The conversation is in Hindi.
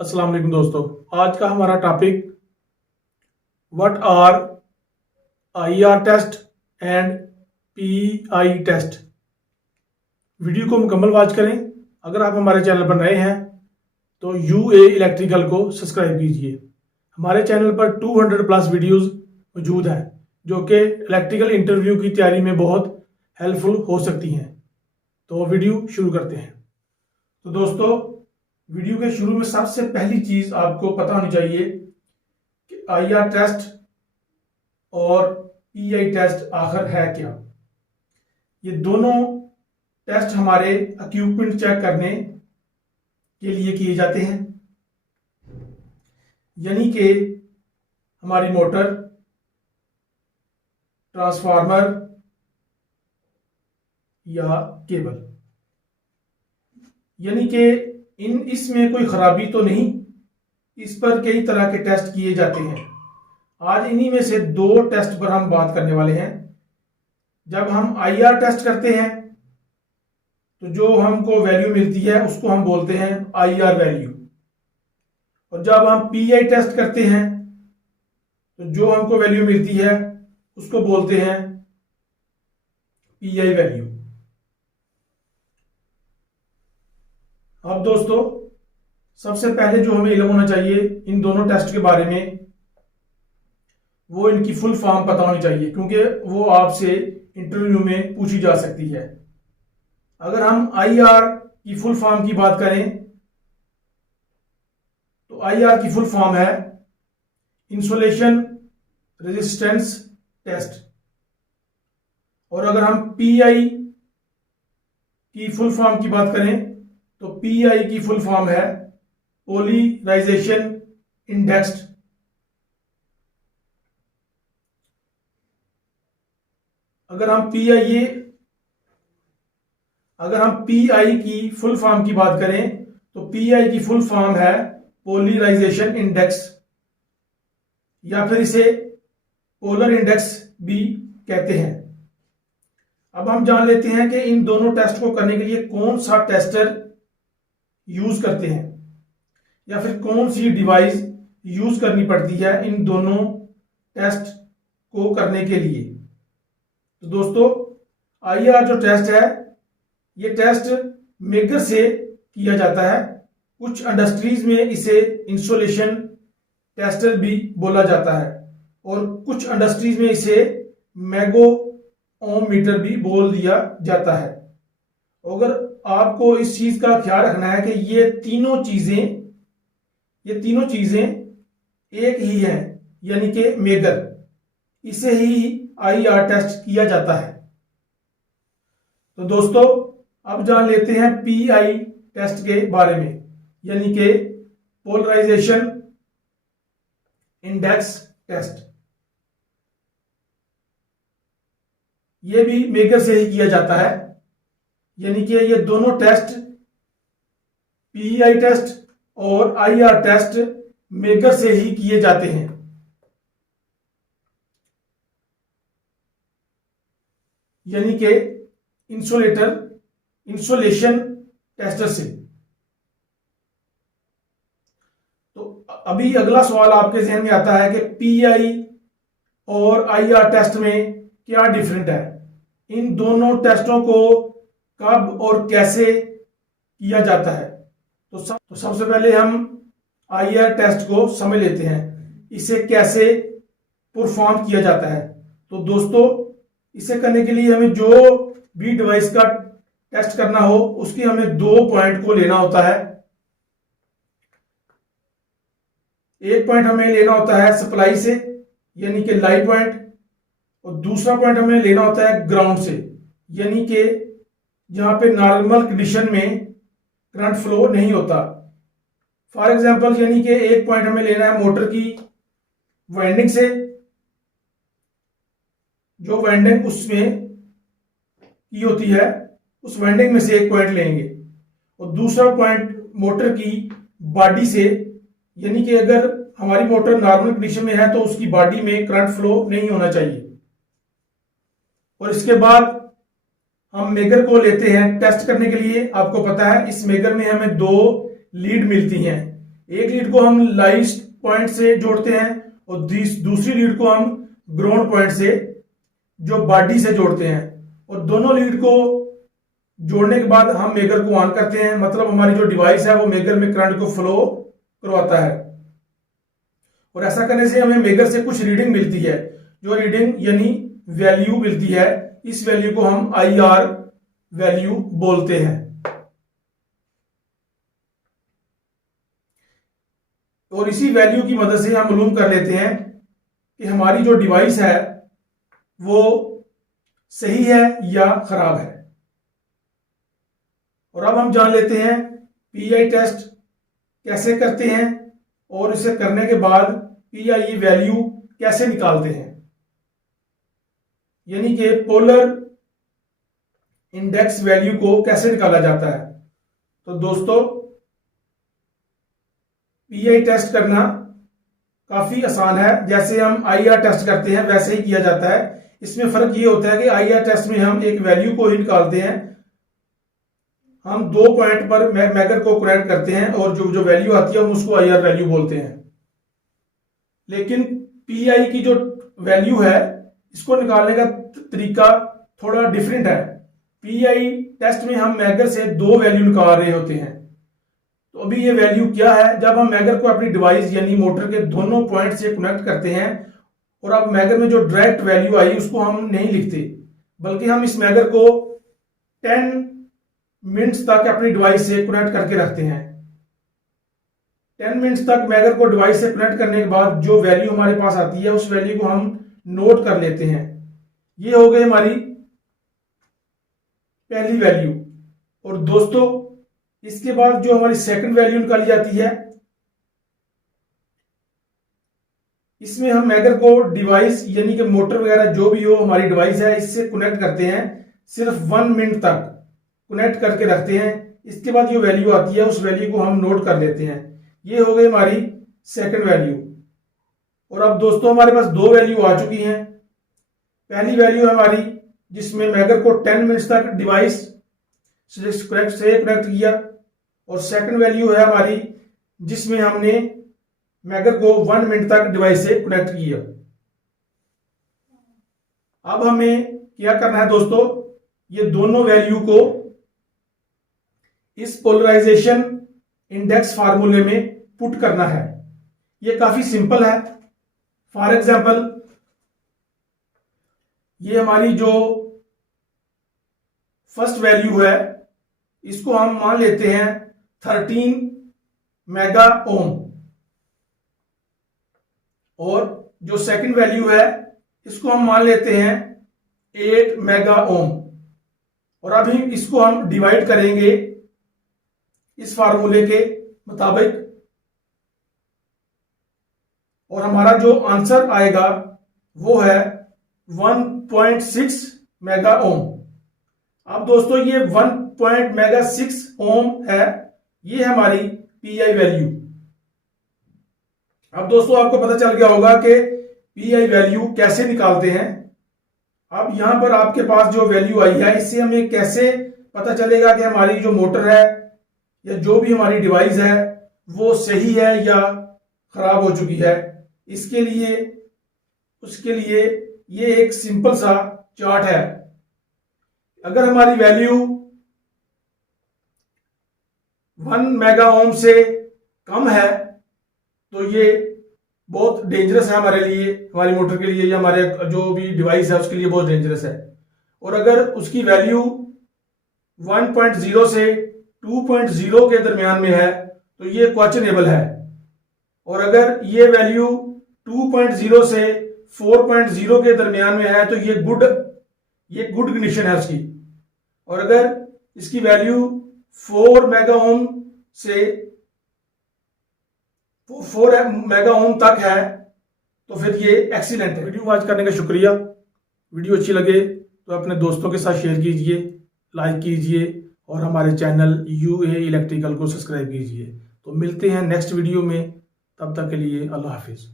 अस्सलाम वालेकुम दोस्तों। आज का हमारा topic what are IR test and PI test. Video को मुकम्मल वॉच करें। अगर आप हमारे चैनल पर नए हैं तो यूए इलेक्ट्रिकल को सब्सक्राइब कीजिए। हमारे चैनल पर 200 प्लस वीडियोस मौजूद हैं जो कि इलेक्ट्रिकल इंटरव्यू की तैयारी में बहुत हेल्पफुल हो सकती हैं। तो वीडियो शुरू करते हैं। तो दोस्तों, वीडियो के शुरू में सबसे पहली चीज आपको पता होनी चाहिए कि आईआर टेस्ट और पीआई टेस्ट आखिर है क्या। ये दोनों टेस्ट हमारे इक्विपमेंट चेक करने के लिए किए जाते हैं, यानी कि हमारी मोटर, ट्रांसफार्मर या केबल, यानी कि इसमें कोई खराबी तो नहीं। इस पर कई तरह के टेस्ट किए जाते हैं। आज इन्हीं में से दो टेस्ट पर हम बात करने वाले हैं। जब हम आईआर टेस्ट करते हैं तो जो हमको वैल्यू मिलती है उसको हम बोलते हैं आईआर वैल्यू, और जब हम पीआई टेस्ट करते हैं तो जो हमको वैल्यू मिलती है उसको बोलते हैं पीआई वैल्यू। अब दोस्तों, सबसे पहले जो हमें इल्म होना चाहिए इन दोनों टेस्ट के बारे में, वो इनकी फुल फॉर्म पता होनी चाहिए, क्योंकि वो आपसे इंटरव्यू में पूछी जा सकती है। अगर हम आईआर की फुल फॉर्म की बात करें तो आईआर की फुल फॉर्म है इंसुलेशन रेजिस्टेंस टेस्ट, और अगर हम पीआई की फुल फॉर्म की बात करें तो पीआई की फुल फॉर्म है पोलराइजेशन इंडेक्स्ड। अगर हम पीआई की फुल फॉर्म की बात करें तो पीआई की फुल फॉर्म है पोलराइजेशन इंडेक्स, या फिर इसे पोलर इंडेक्स भी कहते हैं। अब हम जान लेते हैं कि इन दोनों टेस्ट को करने के लिए कौन सा टेस्टर यूज करते हैं, या फिर कौन सी डिवाइस यूज करनी पड़ती है इन दोनों टेस्ट को करने के लिए। तो दोस्तों, आईआर जो टेस्ट है ये टेस्ट मेकर से किया जाता है। कुछ इंडस्ट्रीज में इसे इंसुलेशन टेस्टर भी बोला जाता है, और कुछ इंडस्ट्रीज में इसे मैगो ओम मीटर भी बोल दिया जाता है। अगर आपको इस चीज का ख्याल रखना है कि ये तीनों चीजें एक ही हैं, यानी कि मेगर, इसे ही आईआर टेस्ट किया जाता है। तो दोस्तों, अब जान लेते हैं पीआई टेस्ट के बारे में, यानी कि पोलराइजेशन इंडेक्स टेस्ट। यह भी मेकर से ही किया जाता है, यानी कि ये दोनों टेस्ट, पीआई टेस्ट और आईआर टेस्ट, मेकर से ही किए जाते हैं। यानी कि इंसुलेशन टेस्टर से। तो अभी अगला सवाल आपके जहन में आता है कि पीआई और आईआर टेस्ट में क्या डिफरेंट है, इन दोनों टेस्टों को कब और कैसे किया जाता है। तो सबसे पहले हम आईआर टेस्ट को समझ लेते हैं, इसे कैसे परफॉर्म किया जाता है। तो दोस्तों, इसे करने के लिए हमें जो भी डिवाइस का टेस्ट करना हो उसकी हमें दो पॉइंट को लेना होता है। एक पॉइंट हमें लेना होता है सप्लाई से, यानी कि लाइट पॉइंट, और दूसरा पॉइंट हमें लेना होता है ग्राउंड से, यानी कि जहां पे नॉर्मल कंडीशन में करंट फ्लो नहीं होता। फॉर एग्जांपल, यानी कि एक पॉइंट हमें लेना है मोटर की वाइंडिंग से, जो वाइंडिंग उसमें की होती है उस वाइंडिंग में से एक पॉइंट लेंगे, और दूसरा पॉइंट मोटर की बॉडी से, यानी कि अगर हमारी मोटर नॉर्मल कंडीशन में है तो उसकी बॉडी में करंट फ्लो नहीं होना चाहिए। और इसके बाद हम मेगर को लेते हैं टेस्ट करने के लिए। आपको पता है इस मेगर में हमें दो लीड मिलती हैं, एक लीड को हम लाइव पॉइंट से जोड़ते हैं और दूसरी लीड को हम ग्राउंड पॉइंट से, जो बॉडी से जोड़ते हैं, और दोनों लीड को जोड़ने के बाद हम मेकर को ऑन करते हैं। मतलब हमारी जो डिवाइस है वो मेकर में करंट को फ्लो करवाता है, और ऐसा करने से हमें मेकर से कुछ रीडिंग मिलती है। जो रीडिंग यानी वैल्यू मिलती है, इस वैल्यू को हम IR वैल्यू बोलते हैं। और इसी वैल्यू की मदद से हम मालूम कर लेते हैं कि हमारी जो डिवाइस है वो सही है या खराब है। और अब हम जान लेते हैं PI टेस्ट कैसे करते हैं और इसे करने के बाद PI वैल्यू कैसे निकालते हैं, यानी कि पोलर इंडेक्स वैल्यू को कैसे निकाला जाता है। तो दोस्तों, PI टेस्ट करना काफी आसान है। जैसे हम IR टेस्ट करते हैं वैसे ही किया जाता है। इसमें फर्क ये होता है कि IR टेस्ट में हम एक वैल्यू को ही निकालते हैं, हम 2 पॉइंट पर मेकर को कनेक्ट करते हैं और जो वैल्यू आती है हम उसको IR वैल्यू बोलते हैं। लेकिन PI की जो वैल्यू है इसको निकालने का तरीका थोड़ा डिफरेंट है। PI टेस्ट में हम मेकर से 2 वैल्यू निकाल रहे होते हैं। तो अभी ये वैल्यू क्या है, जब हम मेकर को अपनी डिवाइस यानी मोटर के दोनों पॉइंट से कनेक्ट करते हैं और अब मेकर में जो डायरेक्ट वैल्यू आई उसको हम नहीं लिखते, बल्कि हम इस मेकर को 10 मिनट्स तक अपनी डिवाइस से कनेक्ट करके रखते हैं। 10 मिनट्स तक मेकर को डिवाइस से कनेक्ट करने के बाद जो वैल्यू हमारे पास आती है उस वैल्यू को हम नोट कर लेते हैं। ये हो गई हमारी पहली वैल्यू। और दोस्तों, इसके बाद जो हमारी सेकंड वैल्यू निकाली जाती है, इसमें हम मेकर को डिवाइस यानी कि मोटर वगैरह जो भी हो हमारी डिवाइस है इससे कनेक्ट करते हैं। सिर्फ 1 मिनट तक कनेक्ट करके रखते हैं। इसके बाद जो वैल्यू आती है उस वैल्यू को हम नोट कर लेते हैं। ये हो गई हमारी सेकंड वैल्यू। और अब दोस्तों, हमारे पास 2 वैल्यू आ चुकी हैं। पहली वैल्यू है हमारी जिसमें मेकर को 10 मिनट्स तक डिवाइस से कनेक्ट किया, और सेकंड वैल्यू है हमारी जिसमें हमने मेकर को 1 मिनट तक डिवाइस से कनेक्ट किया। अब हमें क्या करना है दोस्तों, ये दोनों वैल्यू को इस पोलराइजेशन इंडेक्स फार्मूले में पुट करना है। ये काफी सिंपल है। फॉर एग्जांपल, ये हमारी जो फर्स्ट वैल्यू है इसको हम मान लेते हैं 13 मेगा ओम, और जो सेकंड वैल्यू है इसको हम मान लेते हैं 8 मेगा ओम। और अभी इसको हम डिवाइड करेंगे इस फार्मूले के मुताबिक, और हमारा जो आंसर आएगा वो है 1.6 मेगा ओम। अब दोस्तों, ये 1.6 ओम है, ये हमारी PI वैल्यू। अब दोस्तों, आपको पता चल गया होगा कि PI वैल्यू कैसे निकालते हैं। अब यहां पर आपके पास जो वैल्यू आई है इससे हमें कैसे पता चलेगा कि हमारी जो मोटर है या जो भी हमारी डिवाइस है वो सही है या खराब हो चुकी है। उसके लिए ये एक सिंपल सा चार्ट है। अगर हमारी वैल्यू 1 मेगा ओम से कम है तो ये बहुत डेंजरस है हमारे लिए, हमारी मोटर के लिए या हमारे जो भी डिवाइस है उसके लिए बहुत डेंजरस है। और अगर उसकी वैल्यू 1.0 से 2.0 के दरमियान में है तो ये क्वेश्चनेबल है। और अगर ये वैल्यू 2.0 से 4.0 के दरमियान में है तो ये गुड कंडीशन है उसकी। और अगर इसकी वैल्यू 4 मेगा ओम से 4 मेगा ओम तक है तो फिर ये एक्सीलेंट है। वीडियो वॉच करने का शुक्रिया। वीडियो अच्छी लगे तो अपने दोस्तों के साथ शेयर कीजिए, लाइक कीजिए और हमारे चैनल UA इलेक्ट्रिकल को सब्सक्राइब कीजिए। तो मिलते हैं नेक्स्ट वीडियो में, तब तक के लिए अल्लाह हाफिज।